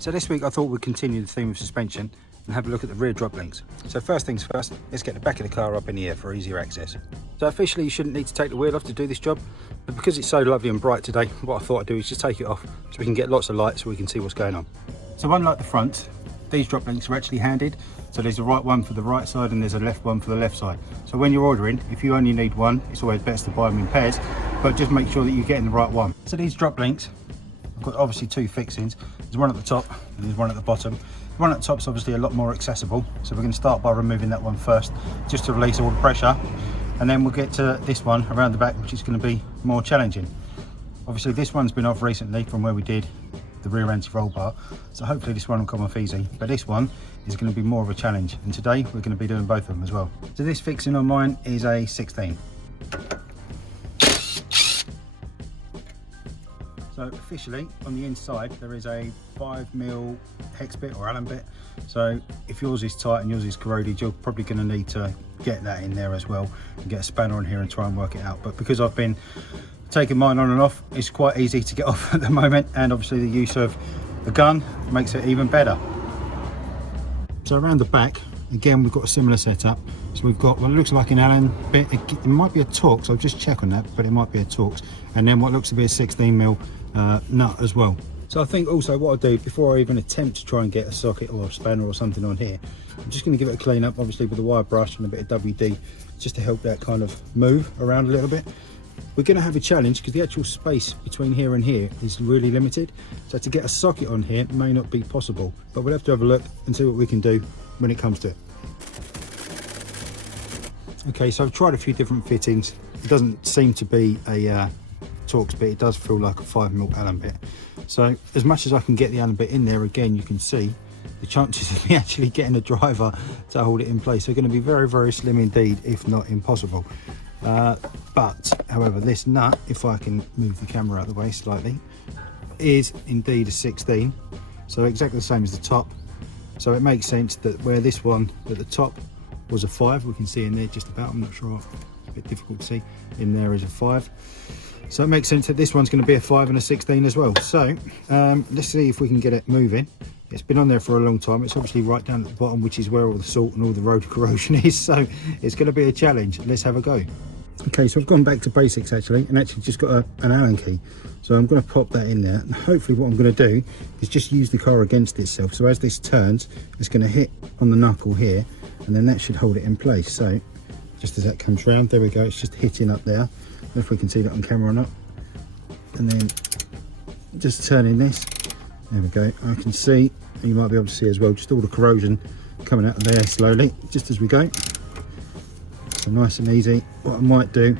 So this week I thought we'd continue the theme of suspension and have a look at the rear drop links. So first things first, let's get the back of the car up in the air for easier access. So officially you shouldn't need to take the wheel off to do this job, but because it's so lovely and bright today, what I thought I'd do is just take it off so we can get lots of light so we can see what's going on. So unlike the front, these drop links are actually handed. So there's a right one for the right side and there's a left one for the left side. So when you're ordering, if you only need one, it's always best to buy them in pairs, but just make sure that you're getting the right one. So these drop links, I've got obviously two fixings. There's one at the top and there's one at the bottom. The one at the top is obviously a lot more accessible. So we're going to start by removing that one first, just to release all the pressure. And then we'll get to this one around the back, which is going to be more challenging. Obviously this one's been off recently from where we did the rear anti-roll bar, so hopefully this one will come off easy, but this one is going to be more of a challenge, and today we're going to be doing both of them as well. So this fixing on mine is a 16. So officially on the inside there is a 5mm hex bit or Allen bit, so if yours is tight and yours is corroded, you're probably going to need to get that in there as well and get a spanner on here and try and work it out. But because I've been taking mine on and off, it's quite easy to get off at the moment, and obviously the use of the gun makes it even better. So around the back again we've got a similar setup. So we've got what looks like an Allen bit, it might be a Torx, I'll just check on that, but it might be a Torx, and then what looks to be a 16mm nut as well. So I think also what I'll do before I even attempt to try and get a socket or a spanner or something on here, I'm just going to give it a clean up, obviously with a wire brush and a bit of WD, just to help that kind of move around a little bit. We're going to have a challenge because the actual space between here and here is really limited, so to get a socket on here may not be possible, but we'll have to have a look and see what we can do when it comes to it. Okay, so I've tried a few different fittings. It doesn't seem to be a Torx bit, it does feel like a 5mm Allen bit. So as much as I can get the Allen bit in there, again you can see the chances of me actually getting a driver to hold it in place are going to be very, very slim indeed, if not impossible. But however, this nut, if I can move the camera out of the way slightly, is indeed a 16, so exactly the same as the top. So it makes sense that where this one at the top was a 5, we can see in there just about, I'm not sure, it's a bit difficult to see, in there is a 5. So it makes sense that this one's going to be a 5 and a 16 as well. So let's see if we can get it moving. It's been on there for a long time. It's obviously right down at the bottom, which is where all the salt and all the road corrosion is, so it's going to be a challenge. Let's have a go. Okay, so I've gone back to basics actually, and actually just got an Allen key. So I'm going to pop that in there, and hopefully what I'm going to do is just use the car against itself. So as this turns, it's going to hit on the knuckle here, and then that should hold it in place. So just as that comes round, there we go, it's just hitting up there. If we can see that on camera or not. And then just turning this, there we go, I can see, you might be able to see as well, just all the corrosion coming out of there slowly, just as we go. So nice and easy. What I might do,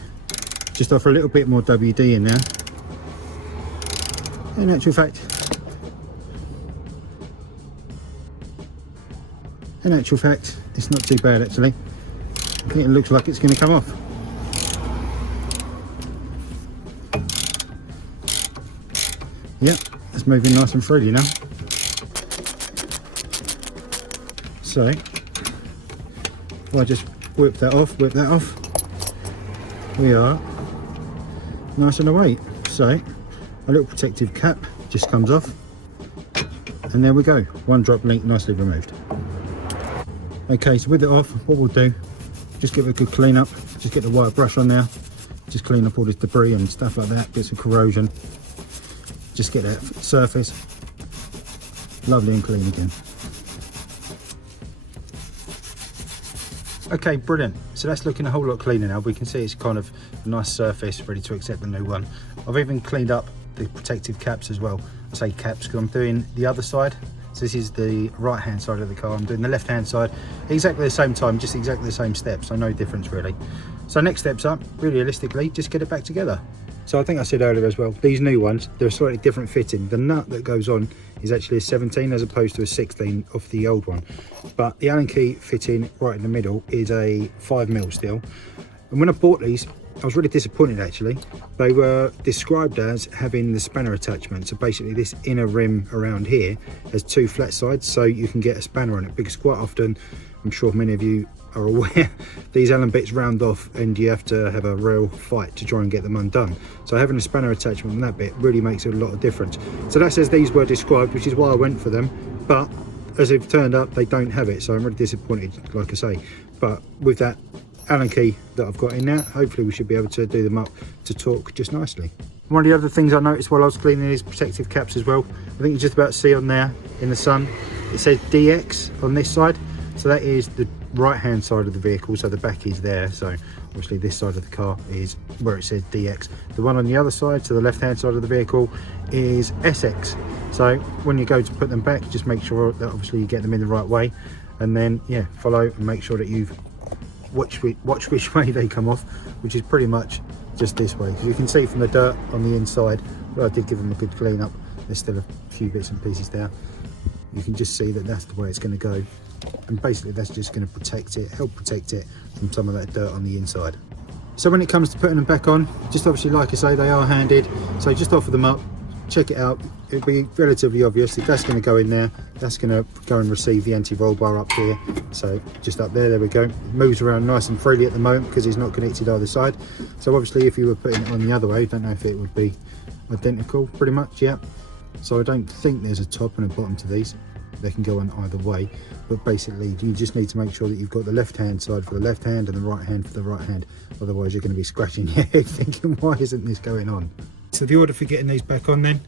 just offer a little bit more WD in there. In actual fact, it's not too bad actually. I think it looks like it's going to come off. Yep, it's moving nice and freely now. So, if I just whip that off, we are nice and away. So, a little protective cap just comes off, and there we go, one drop link nicely removed. Okay, so with it off, what we'll do, just give it a good clean up, just get the wire brush on there, just clean up all this debris and stuff like that, bits of corrosion. Just get that surface lovely and clean again. Okay, brilliant. So that's looking a whole lot cleaner now. We can see it's kind of a nice surface ready to accept the new one. I've even cleaned up the protective caps as well. I say caps because I'm doing the other side. So this is the right hand side of the car. I'm doing the left hand side exactly the same time, just exactly the same steps, so no difference really. So next steps up, really realistically, just get it back together. So I think I said earlier as well, these new ones, they're a slightly different fitting. The nut that goes on is actually a 17 as opposed to a 16 off the old one. But the Allen key fitting right in the middle is a 5mm still. And when I bought these, I was really disappointed actually. They were described as having the spanner attachment. So basically this inner rim around here has two flat sides, so you can get a spanner on it, because quite often I'm sure many of you are aware, these Allen bits round off and you have to have a real fight to try and get them undone. So having a spanner attachment on that bit really makes a lot of difference. So that says these were described, which is why I went for them, but as they've turned up, they don't have it, so I'm really disappointed, like I say. But with that Allen key that I've got in there, hopefully we should be able to do them up to torque just nicely. One of the other things I noticed while I was cleaning is protective caps as well. I think you just about see on there in the sun, it says DX on this side. So that is the right hand side of the vehicle, so the back is there. So obviously this side of the car is where it says DX. The one on the other side, so the left hand side of the vehicle, is SX. So when you go to put them back, just make sure that obviously you get them in the right way, and then yeah, follow and make sure that you've watch which way they come off, which is pretty much just this way. As you can see from the dirt on the inside, but I did give them a good clean up, there's still a few bits and pieces there. You can just see that that's the way it's going to go, and basically that's just going to protect it, help protect it from some of that dirt on the inside. So when it comes to putting them back on, just obviously like I say, they are handed, so just offer them up, check it out. It'll be relatively obvious that that's going to go in there, that's going to go and receive the anti-roll bar up here, so just up there, there we go. It moves around nice and freely at the moment because it's not connected either side. So obviously if you were putting it on the other way, I don't know if it would be identical, pretty much, yeah. So I don't think there's a top and a bottom to these, they can go on either way, but basically you just need to make sure that you've got the left hand side for the left hand and the right hand for the right hand, otherwise you're going to be scratching your head thinking, why isn't this going on? So the order for getting these back on then,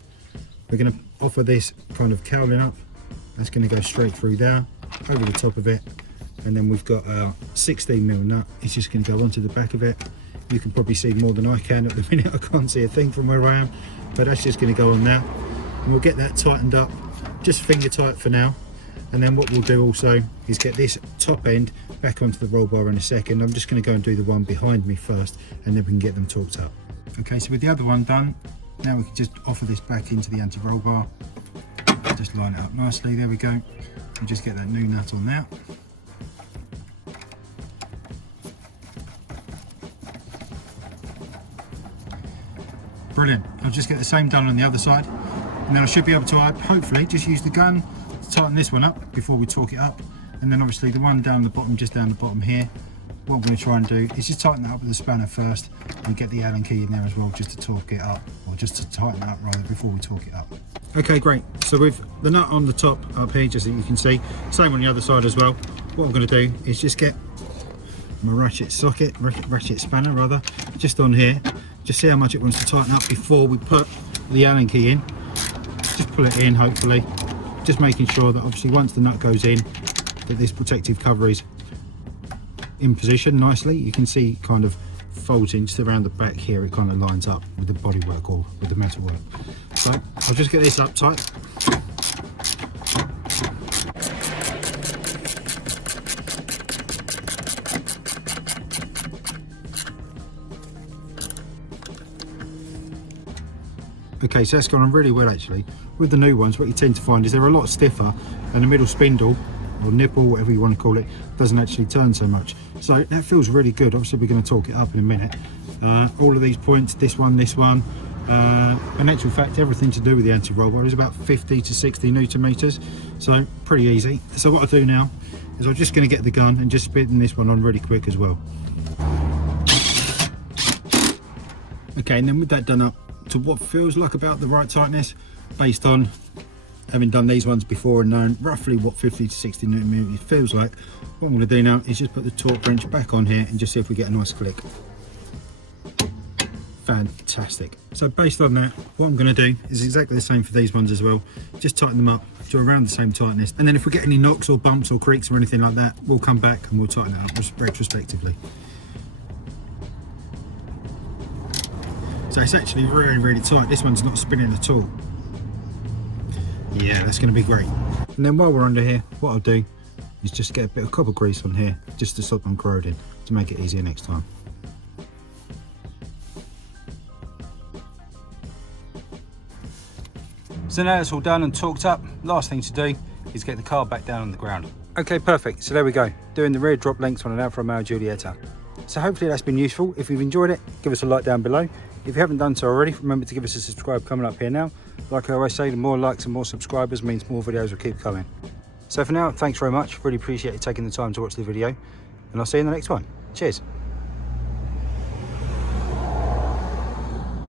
we're going to offer this kind of cowling up, that's going to go straight through there, over the top of it, and then we've got our 16mm nut, it's just going to go onto the back of it. You can probably see more than I can at the minute, I can't see a thing from where I am, but that's just going to go on there, and we'll get that tightened up, just finger tight for now. And then what we'll do also is get this top end back onto the roll bar in a second. I'm just going to go and do the one behind me first, and then we can get them torqued up. Okay, so with the other one done, now we can just offer this back into the anti-roll bar, just line it up nicely, there we go, and just get that new nut on there. Brilliant. I'll just get the same done on the other side, and then I should be able to hopefully just use the gun to tighten this one up before we torque it up, and then obviously the one down the bottom, just down the bottom here, what I'm going to try and do is just tighten that up with the spanner first and get the Allen key in there as well, just to torque it up, or just to tighten it up rather before we torque it up. Okay, great. So with the nut on the top up here, just so you can see, same on the other side as well, what I'm going to do is just get my ratchet spanner rather, just on here, just see how much it wants to tighten up before we put the Allen key in. Just pull it in, hopefully, just making sure that obviously once the nut goes in, that this protective cover is in position nicely. You can see kind of folds in just around the back here, it kind of lines up with the bodywork or with the metalwork. So I'll just get this up tight. Okay, so that's gone on really well actually. With the new ones, what you tend to find is they're a lot stiffer, and the middle spindle, or nipple, whatever you want to call it, doesn't actually turn so much. So that feels really good. Obviously we're going to torque it up in a minute. All of these points, this one, in actual fact everything to do with the anti-roll bar is about 50 to 60 Newton meters, so pretty easy. So what I'll do now is I'm just going to get the gun and just spin this one on really quick as well. Okay, and then with that done up to what feels like about the right tightness, based on having done these ones before and known roughly what 50 to 60 Newton meters feels like, what I'm going to do now is just put the torque wrench back on here and just see if we get a nice click. Fantastic. So based on that, what I'm going to do is exactly the same for these ones as well, just tighten them up to around the same tightness, and then if we get any knocks or bumps or creaks or anything like that, we'll come back and we'll tighten it up retrospectively. So it's actually really, really tight. This one's not spinning at all. Yeah, that's going to be great. And then while we're under here, what I'll do is just get a bit of copper grease on here, just to stop them corroding, to make it easier next time. So now it's all done and torqued up, last thing to do is get the car back down on the ground. Okay, perfect. So there we go, doing the rear drop lengths on an Alfa Romeo Giulietta. So hopefully that's been useful. If you've enjoyed it, give us a like down below. If you haven't done so already, remember to give us a subscribe coming up here now. Like I always say, the more likes and more subscribers means more videos will keep coming. So for now, thanks very much. Really appreciate you taking the time to watch the video, and I'll see you in the next one. Cheers.